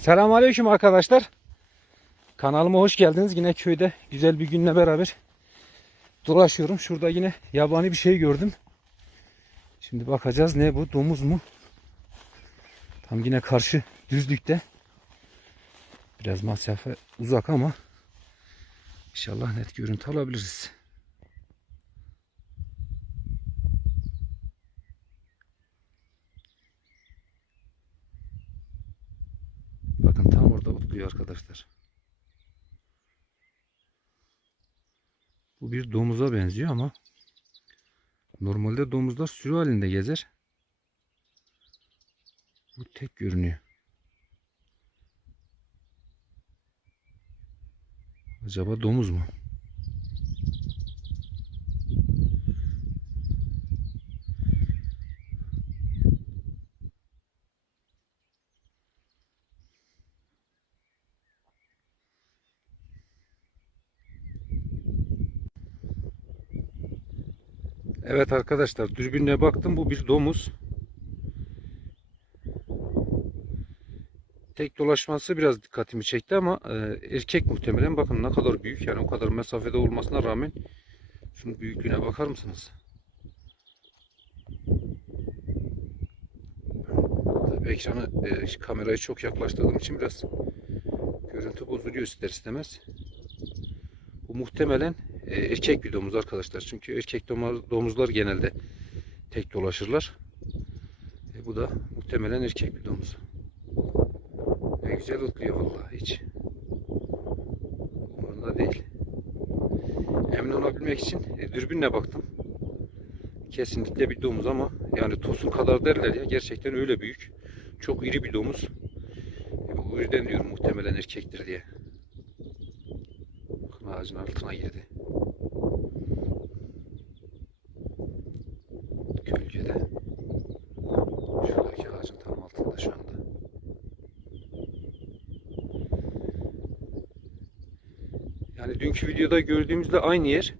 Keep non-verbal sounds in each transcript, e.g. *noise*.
Selamünaleyküm arkadaşlar. Kanalıma hoş geldiniz. Yine köyde güzel bir günle beraber dolaşıyorum. Şurada yine yabani bir şey gördüm. Şimdi bakacağız ne bu? Domuz mu? Tam yine karşı düzlükte. Biraz mesafe uzak ama inşallah net görüntü alabiliriz. Bakın otluyor arkadaşlar. Bu bir domuza benziyor ama normalde domuzlar sürü halinde gezer. Bu tek görünüyor. Acaba domuz mu? Evet arkadaşlar dürbünle baktım bu bir domuz. Tek dolaşması biraz dikkatimi çekti ama e, erkek muhtemelen bakın ne kadar büyük yani o kadar mesafede olmasına rağmen şunun büyüklüğüne bakar mısınız? Tabii ekranı e, kamerayı çok yaklaştırdığım için biraz görüntü bozuluyor ister istemez. Bu muhtemelen e, erkek bir domuz arkadaşlar. Çünkü erkek doma- domuzlar genelde tek dolaşırlar. E, bu da muhtemelen erkek bir domuz. Ne güzel otluyor vallahi hiç. Umurunda değil. Emin olabilmek için e, dürbünle baktım. Kesinlikle bir domuz ama yani tosun kadar derler ya gerçekten öyle büyük. Çok iri bir domuz. E, o yüzden diyorum muhtemelen erkektir diye. Ağacın altına girdi. Gölgede. Şuradaki ağacın tam altında şu anda. Yani dünkü videoda gördüğümüzle aynı yer.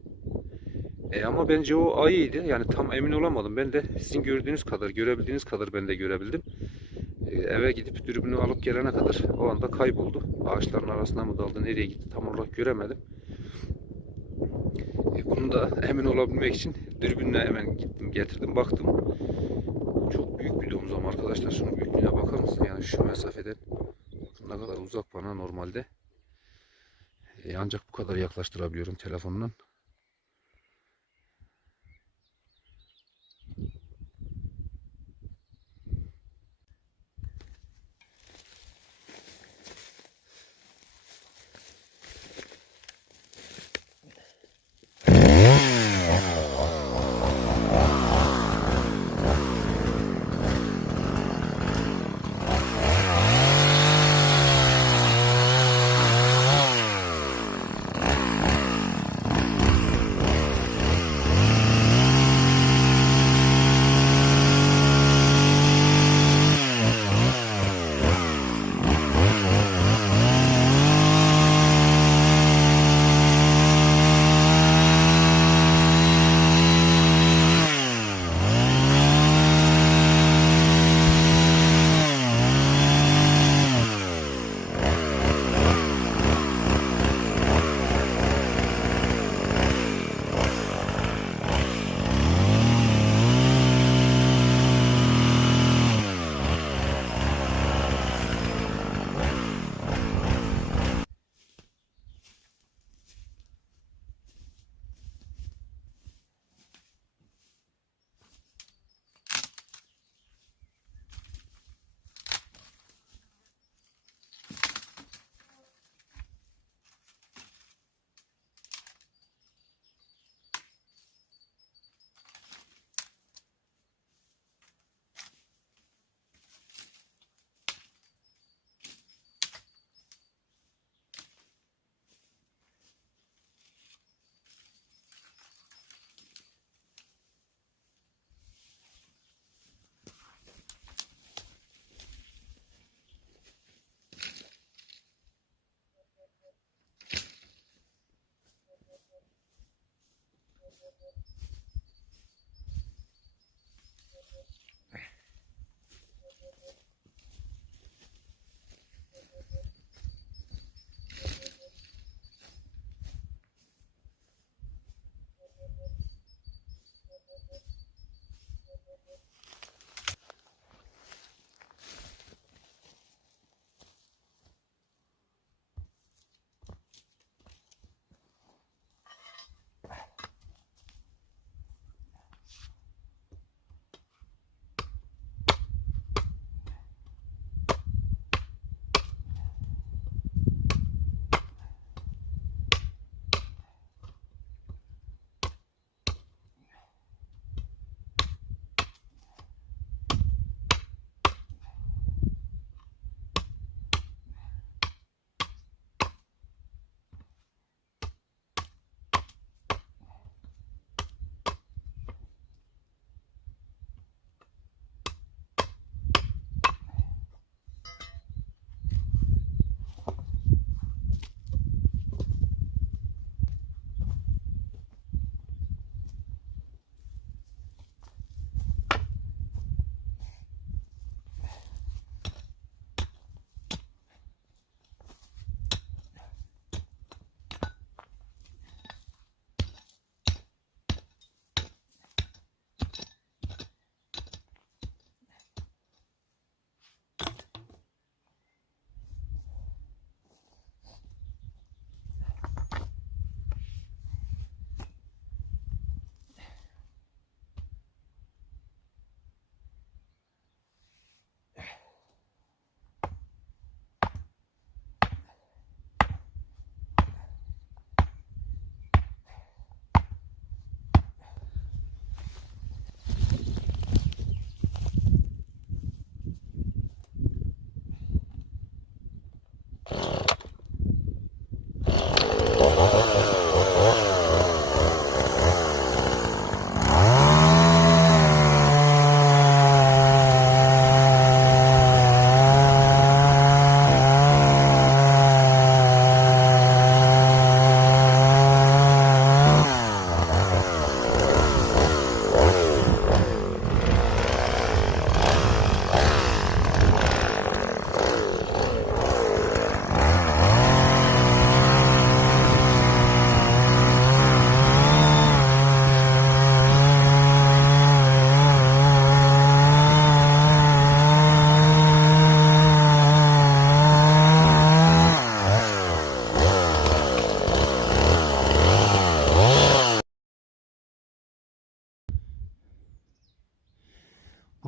E ama bence o ayıydı. Yani tam emin olamadım. Ben de sizin gördüğünüz kadar, görebildiğiniz kadar ben de görebildim. E, eve gidip dürbünü alıp gelene kadar o anda kayboldu. Ağaçların arasına mı daldı, nereye gitti tam olarak göremedim. Da emin olabilmek için dürbünle hemen gittim, getirdim, baktım. Çok büyük bir domuz ama arkadaşlar şunun büyüklüğüne bakar mısın? Yani şu mesafeden ne kadar uzak bana normalde. E, ancak bu kadar yaklaştırabiliyorum telefonla.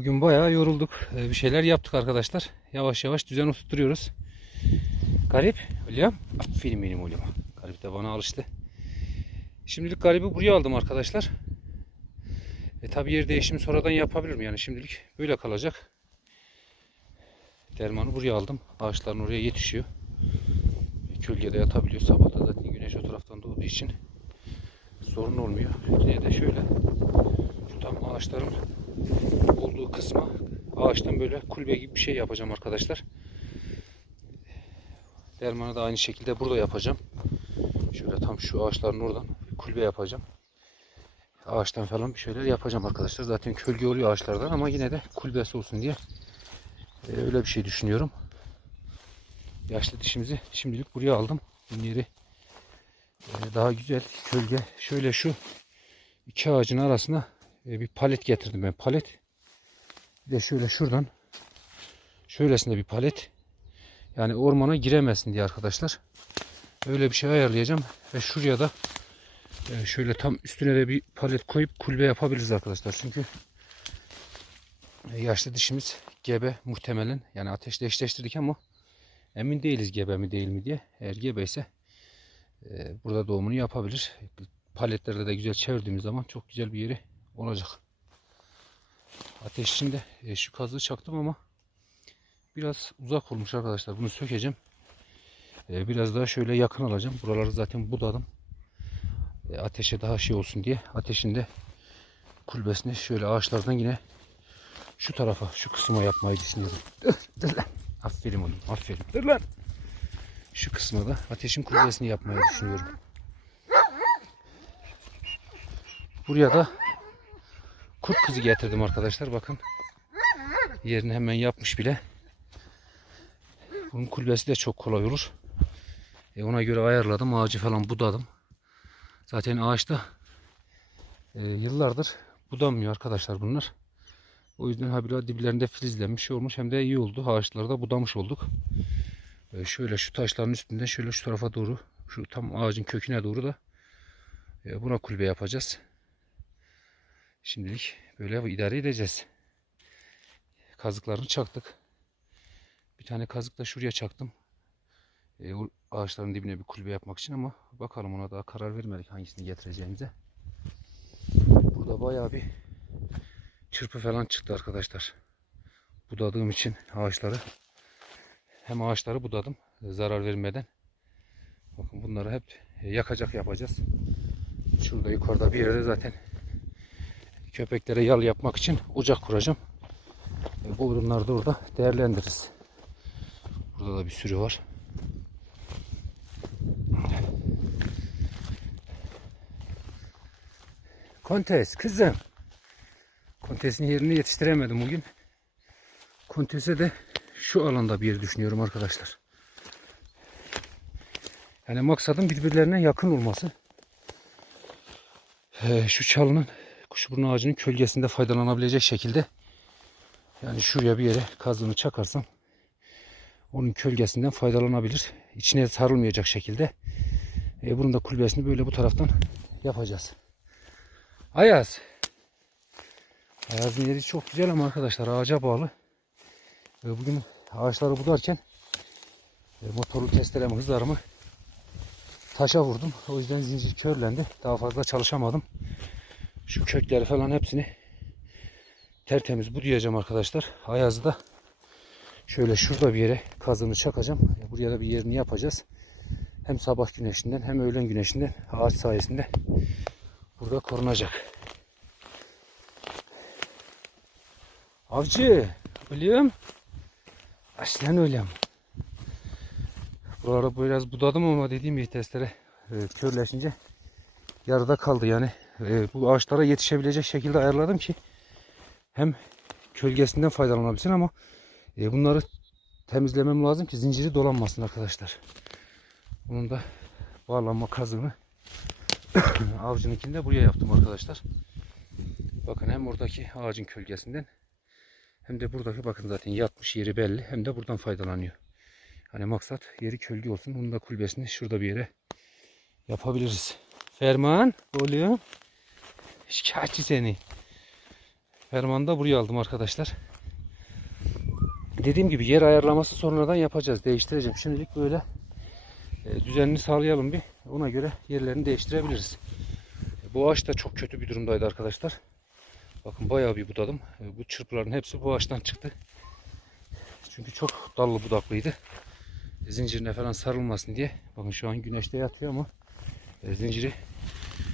Bugün bayağı yorulduk. Ee, Bir şeyler yaptık arkadaşlar. Yavaş yavaş düzen oturtuyoruz. Garip. William. Aferin benim oğluma. Garip de bana alıştı. Şimdilik garibi buraya aldım arkadaşlar. E tabi yer değişimi sonradan yapabilirim yani şimdilik böyle kalacak. Dermanı buraya aldım. Ağaçların oraya yetişiyor. Gölgede yatabiliyor. Sabahta zaten güneş o taraftan doğduğu için sorun olmuyor. Yine de şöyle şu tam ağaçların olduğu kısma ağaçtan böyle kulübe gibi bir şey yapacağım arkadaşlar. Dermanı da aynı şekilde burada yapacağım. Şöyle tam şu ağaçların oradan kulübe yapacağım. Ağaçtan falan bir şeyler yapacağım arkadaşlar. Zaten kölge oluyor ağaçlardan ama yine de kulübesi olsun diye e, öyle bir şey düşünüyorum. Yaşlı dişimizi şimdilik buraya aldım. Bunun yeri e, daha güzel kölge. Şöyle şu iki ağacın arasına e, bir palet getirdim ben. Palet. Bir de şöyle şuradan şöylesinde bir palet. Yani ormana giremesin diye arkadaşlar. Öyle bir şey ayarlayacağım. Ve şuraya da e, şöyle tam üstüne de bir palet koyup kulübe yapabiliriz arkadaşlar. Çünkü yaşlı dişimiz gebe muhtemelen. Yani ateşle eşleştirdik ama emin değiliz gebe mi değil mi diye. Eğer gebe ise e, burada doğumunu yapabilir. Paletlerde de güzel çevirdiğimiz zaman çok güzel bir yeri olacak. Ateş içinde e, şu kazığı çaktım ama biraz uzak olmuş arkadaşlar. Bunu sökeceğim. E, biraz daha şöyle yakın alacağım. Buraları zaten budadım. E, ateşe daha şey olsun diye. Ateşinde kulübesini şöyle ağaçlardan yine şu tarafa, şu kısma yapmayı düşünüyorum. Dur, lan. Aferin oğlum, aferin. Dur lan. Şu kısma da ateşin kulübesini yapmayı düşünüyorum. Buraya da kurt kızı getirdim arkadaşlar. Bakın. Yerini hemen yapmış bile. Bunun kulübesi de çok kolay olur. E ona göre ayarladım. Ağacı falan budadım. Zaten ağaçta e, yıllardır budanmıyor arkadaşlar bunlar. O yüzden habire diplerinde filizlenmiş olmuş. Hem de iyi oldu. Ağaçları da budamış olduk. E, şöyle şu taşların üstünden şöyle şu tarafa doğru şu tam ağacın köküne doğru da e, buna kulübe yapacağız. Şimdilik böyle idare edeceğiz. Kazıklarını çaktık. Bir tane kazık da şuraya çaktım. E, ağaçların dibine bir kulübe yapmak için ama bakalım ona daha karar vermedik hangisini getireceğimize. Burada bayağı bir çırpı falan çıktı arkadaşlar. Budadığım için ağaçları hem ağaçları budadım e, zarar vermeden. Bakın bunları hep yakacak yapacağız. Şurada yukarıda bir yerde zaten köpeklere yal yapmak için ocak kuracağım. E, bu ürünleri de orada değerlendiririz. Burada da bir sürü var. Kontes kızım. Kontes'in yerini yetiştiremedim bugün. Kontes'e de şu alanda bir yer düşünüyorum arkadaşlar. Yani maksadım birbirlerine yakın olması. Ee, şu çalının kuşburnu ağacının kölgesinde faydalanabilecek şekilde yani şuraya bir yere kazığını çakarsam onun kölgesinden faydalanabilir. İçine sarılmayacak şekilde. E, bunun da kulübesini böyle bu taraftan yapacağız. Ayaz. Ayaz'ın yeri çok güzel ama arkadaşlar ağaca bağlı. Ve bugün ağaçları budarken e, motorlu testeremi hızlarımı taşa vurdum. O yüzden zincir körlendi. Daha fazla çalışamadım. Şu kökleri falan hepsini tertemiz budayacağım arkadaşlar. Ayaz'ı da şöyle şurada bir yere kazını çakacağım. Buraya da bir yerini yapacağız. Hem sabah güneşinden hem öğlen güneşinden ağaç sayesinde burada korunacak. Avcı, William. Aslan öyle Buraları biraz budadım ama dediğim gibi testere e, körleşince yarıda kaldı yani. E, bu ağaçlara yetişebilecek şekilde ayarladım ki hem kölgesinden faydalanabilsin ama e, bunları temizlemem lazım ki zinciri dolanmasın arkadaşlar. Bunun da bağlanma kazığını *coughs* avcınınkini buraya yaptım arkadaşlar. Bakın hem oradaki ağacın kölgesinden hem de buradaki bakın zaten yatmış yeri belli. Hem de buradan faydalanıyor. Hani maksat yeri kölge olsun. Bunun da kulübesini şurada bir yere yapabiliriz. Ferman oluyor. Şikayetçi seni. Fermanı da buraya aldım arkadaşlar. Dediğim gibi yer ayarlaması sonradan yapacağız. Değiştireceğim. Şimdilik böyle e, düzenini sağlayalım bir. Ona göre yerlerini değiştirebiliriz. Bu ağaç da çok kötü bir durumdaydı arkadaşlar. Bakın bayağı bir budadım. E, Bu çırpıların hepsi bu ağaçtan çıktı. Çünkü çok dallı budaklıydı. E, Zincirine falan sarılmasın diye. Bakın şu an güneşte yatıyor ama zinciri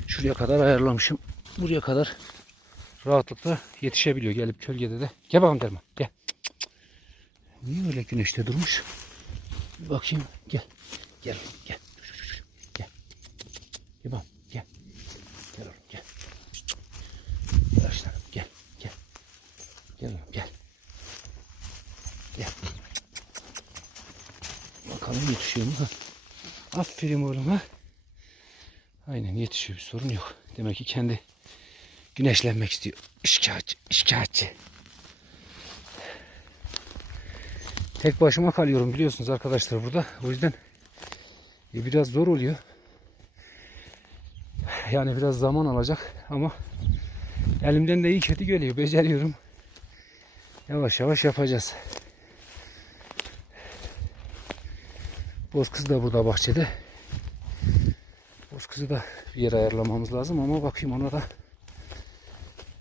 şuraya kadar ayarlamışım. Buraya kadar rahatlıkla yetişebiliyor. Gelip gölgede de. Gel bakalım Derman. Gel. Niye öyle güneşte durmuş? Bir bakayım. Gel. Gel. Gel. Gel. Gel bakalım. Gel. Gel oğlum gel. Gel aslanım gel. Gel. Gel oğlum gel. Gel. Bakalım yetişiyor mu? Aferin oğlum ha. Aynen yetişiyor bir sorun yok. Demek ki kendi güneşlenmek istiyor. İşkağıtçı, işkağıtçı. Tek başıma kalıyorum biliyorsunuz arkadaşlar burada. O yüzden e, biraz zor oluyor. Yani biraz zaman alacak ama elimden de iyi kötü geliyor. Beceriyorum. Yavaş yavaş yapacağız. Bozkız da burada bahçede. Bozkızı da bir yere ayarlamamız lazım ama bakayım ona da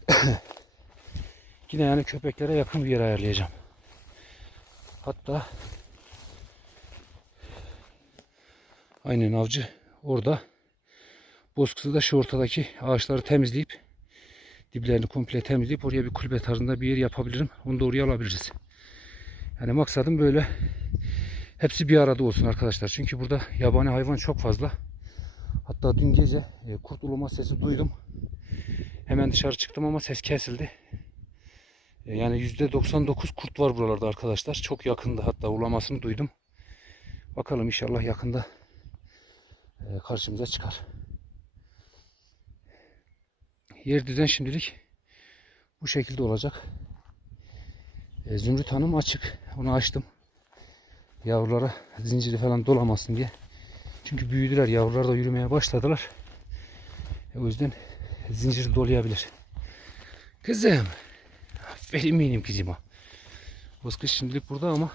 *coughs* yine yani köpeklere yakın bir yere ayarlayacağım. Hatta aynen avcı orada Bozkızı da şu ortadaki ağaçları temizleyip diplerini komple temizleyip oraya bir kulübe tarzında bir yer yapabilirim. Onu da oraya alabiliriz. Yani maksadım böyle hepsi bir arada olsun arkadaşlar. Çünkü burada yabani hayvan çok fazla. Hatta dün gece e, kurt uluma sesi duydum. Hemen dışarı çıktım ama ses kesildi. E, yani %99 kurt var buralarda arkadaşlar. Çok yakında hatta ulamasını duydum. Bakalım inşallah yakında e, karşımıza çıkar. Yer düzen şimdilik bu şekilde olacak. E, Zümrüt Hanım açık. Onu açtım. Yavrulara zinciri falan dolamasın diye. Çünkü büyüdüler. Yavrular da yürümeye başladılar. O yüzden zincir dolayabilir. Kızım. Aferin benim kızıma. Bozkış şimdilik burada ama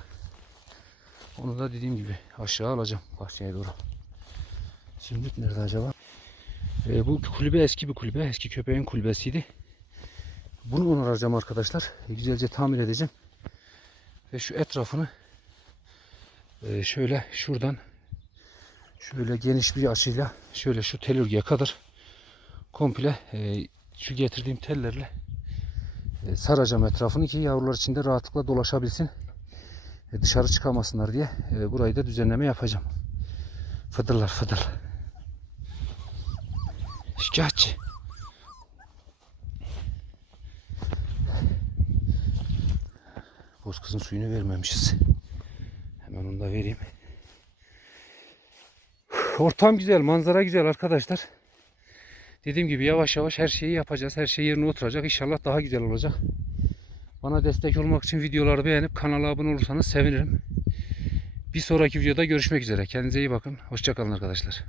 onu da dediğim gibi aşağı alacağım bahçeye doğru. Zümrüt nerede acaba? E, bu kulübe eski bir kulübe. Eski köpeğin kulübesiydi. Bunu onaracağım arkadaşlar. E, güzelce tamir edeceğim. Ve şu etrafını e, şöyle şuradan şöyle geniş bir açıyla şöyle şu tel örgüye kadar komple e, şu getirdiğim tellerle e, saracağım etrafını ki yavrular içinde rahatlıkla dolaşabilsin. E, dışarı çıkamasınlar diye e, burayı da düzenleme yapacağım. Fıdırlar fıdır. Şikayetçi. Bozkızın suyunu vermemişiz. Hemen onu da vereyim. Ortam güzel, manzara güzel arkadaşlar. Dediğim gibi yavaş yavaş her şeyi yapacağız. Her şey yerine oturacak. İnşallah daha güzel olacak. Bana destek olmak için videoları beğenip kanala abone olursanız sevinirim. Bir sonraki videoda görüşmek üzere. Kendinize iyi bakın. Hoşçakalın arkadaşlar.